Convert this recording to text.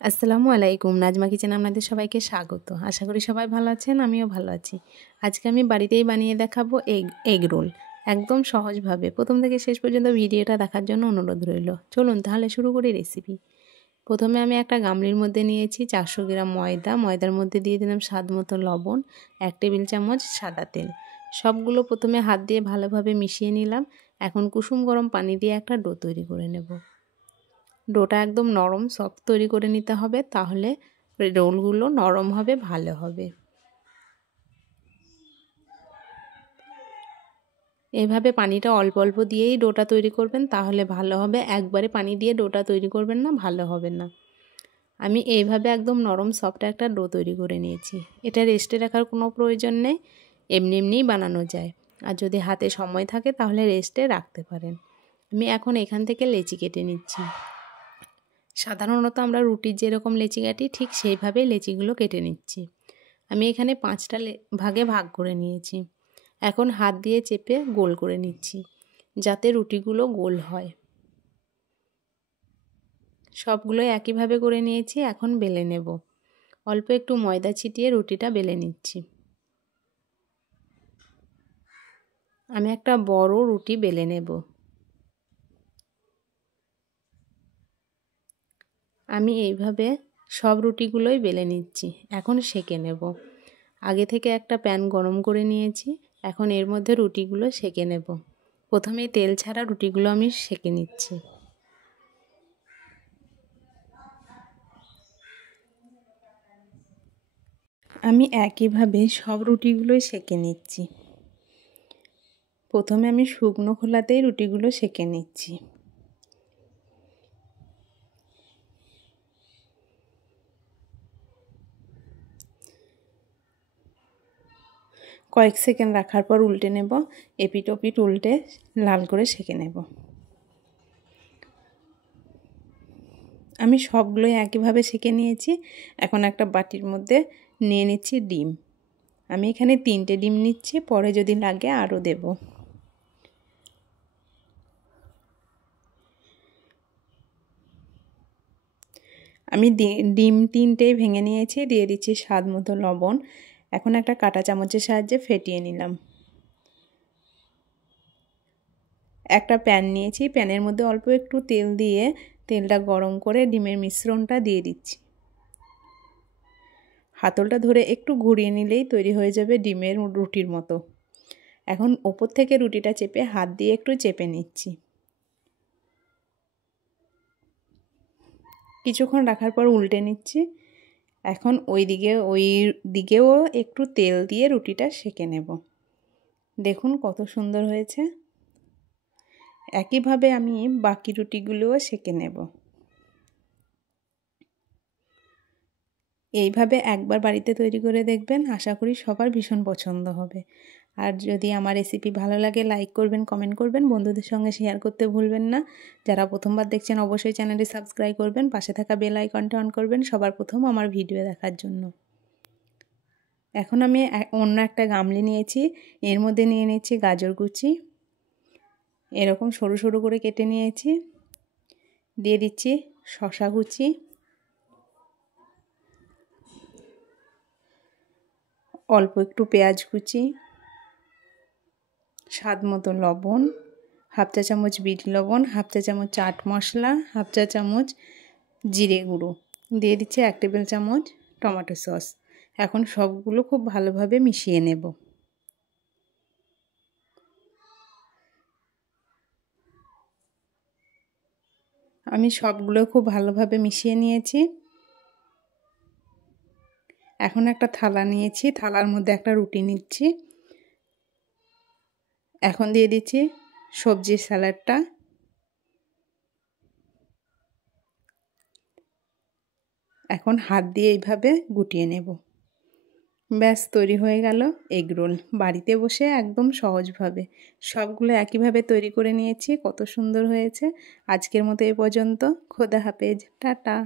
আসসালামু আলাইকুম। নাজমা কিচেনে আপনাদের সবাইকে স্বাগত। আশা করি সবাই ভালো আছেন, আমিও ভালো আছি। আজকে আমি বাড়িতেই বানিয়ে দেখাবো এগ রোল, একদম সহজভাবে। প্রথম থেকে শেষ পর্যন্ত ভিডিওটা দেখার জন্য অনুরোধ রইল। চলুন তাহলে শুরু করি রেসিপি। প্রথমে আমি একটা গামলির মধ্যে নিয়েছি 400 গ্রাম ময়দা। ময়দার মধ্যে দিয়ে দিলাম স্বাদ মতো লবণ, 1 টেবিল চামচ সাদা তেল। সবগুলো প্রথমে হাত দিয়ে ভালোভাবে মিশিয়ে নিলাম। এখন কুসুম গরম পানি দিয়ে একটা ডো তৈরি করে নেব। ডোটা একদম নরম সফট তৈরি করে নিতে হবে, তাহলে রোলগুলো নরম হবে, ভালো হবে। এইভাবে পানিটা অল্প অল্প দিয়েই ডোটা তৈরি করবেন, তাহলে ভালো হবে। একবারে পানি দিয়ে ডোটা তৈরি করবেন না, ভালো হবে না। আমি এইভাবে একদম নরম সফট একটা ডো তৈরি করে নিয়েছি। এটা রেস্টে রাখার কোনো প্রয়োজন নেই, এমনি এমনিই বানানো যায়। আর যদি হাতে সময় থাকে তাহলে রেস্টে রাখতে পারেন। আমি এখন এখান থেকে লেচি কেটে নিচ্ছি। সাধারণত আমরা রুটির যেরকম লেচি কাটি ঠিক সেইভাবেই লেচিগুলো কেটে নিচ্ছি। আমি এখানে 5টা ভাগে ভাগ করে নিয়েছি। এখন হাত দিয়ে চেপে গোল করে নিচ্ছি, যাতে রুটিগুলো গোল হয়। সবগুলোই একইভাবে করে নিয়েছি। এখন বেলে নেব। অল্প একটু ময়দা ছিটিয়ে রুটিটা বেলে নিচ্ছি। আমি একটা বড় রুটি বেলে নেব। আমি এইভাবে সব রুটিগুলোই বেলে নিচ্ছি। এখন সেঁকে নেব। আগে থেকে একটা প্যান গরম করে নিয়েছি। এখন এর মধ্যে রুটিগুলো সেঁকে নেব। প্রথমেই তেল ছাড়া রুটিগুলো আমি সেঁকে নিচ্ছি। আমি একইভাবে সব রুটিগুলোই সেঁকে নিচ্ছি। প্রথমে আমি শুকনো খোলাতেই রুটিগুলো সেঁকে নিচ্ছি। কয়েক সেকেন্ড রাখার পর উল্টে নেব। এপিট ওপিট উল্টে লাল করে সেঁকে নেব। আমি সবগুলোই একইভাবে সেঁকে নিয়েছি। এখন একটা বাটির মধ্যে নিয়ে নিচ্ছি ডিম। আমি এখানে 3টে ডিম নিচ্ছি, পরে যদি লাগে আরও দেব। আমি ডিম 3টেই ভেঙে নিয়েছি, দিয়ে দিচ্ছি স্বাদ মতো লবণ। এখন একটা কাঁটা চামচের সাহায্যে ফেটিয়ে নিলাম। একটা প্যান নিয়েছি, প্যানের মধ্যে অল্প একটু তেল দিয়ে তেলটা গরম করে ডিমের মিশ্রণটা দিয়ে দিচ্ছি। হাতলটা ধরে একটু ঘুরিয়ে নিলেই তৈরি হয়ে যাবে ডিমের রুটির মতো। এখন ওপর থেকে রুটিটা চেপে হাত দিয়ে একটু চেপে নিচ্ছি। কিছুক্ষণ রাখার পর উল্টে নিচ্ছি। এখন ওই দিকেও একটু তেল দিয়ে রুটিটা সেঁকে নেব। দেখুন কত সুন্দর হয়েছে। একইভাবে আমি বাকি রুটিগুলোও সেঁকে নেব। এইভাবে একবার বাড়িতে তৈরি করে দেখবেন, আশা করি সবার ভীষণ পছন্দ হবে। আর যদি আমার রেসিপি ভালো লাগে লাইক করবেন, কমেন্ট করবেন, বন্ধুদের সঙ্গে শেয়ার করতে ভুলবেন না। যারা প্রথমবার দেখছেন অবশ্যই চ্যানেলটি সাবস্ক্রাইব করবেন, পাশে থাকা বেল আইকনটা অন করবেন সবার প্রথম আমার ভিডিও দেখার জন্য। এখন আমি অন্য একটা গামলি নিয়েছি, এর মধ্যে নিয়ে নিচ্ছি গাজর কুচি। এরকম সরু সরু করে কেটে নিয়েছি। দিয়ে দিচ্ছি শসা কুচি, অল্প একটু পেঁয়াজ কুচি, স্বাদ মতো লবণ, হাফ চা চামচ বিট লবণ, হাফ চা চামচ চাট মশলা, হাফ চা চামচ জিরে গুঁড়ো, দিয়ে দিচ্ছি 1 টেবিল চামচ টমেটো সস। এখন সবগুলো খুব ভালোভাবে মিশিয়ে নেব। আমি সবগুলো খুব ভালোভাবে মিশিয়ে নিয়েছি। এখন একটা থালা নিয়েছি, থালার মধ্যে একটা রুটি নিচ্ছি। এখন দিয়ে দিচ্ছি সবজির স্যালাডটা। এখন হাত দিয়ে এইভাবে গুটিয়ে নেব। ব্যাস তৈরি হয়ে গেল এগ রোল। বাড়িতে বসে একদম সহজভাবে সবগুলো একইভাবে তৈরি করে নিয়েছি। কত সুন্দর হয়েছে। আজকের মতো এ পর্যন্ত। খোদা হাফেজ, টাটা।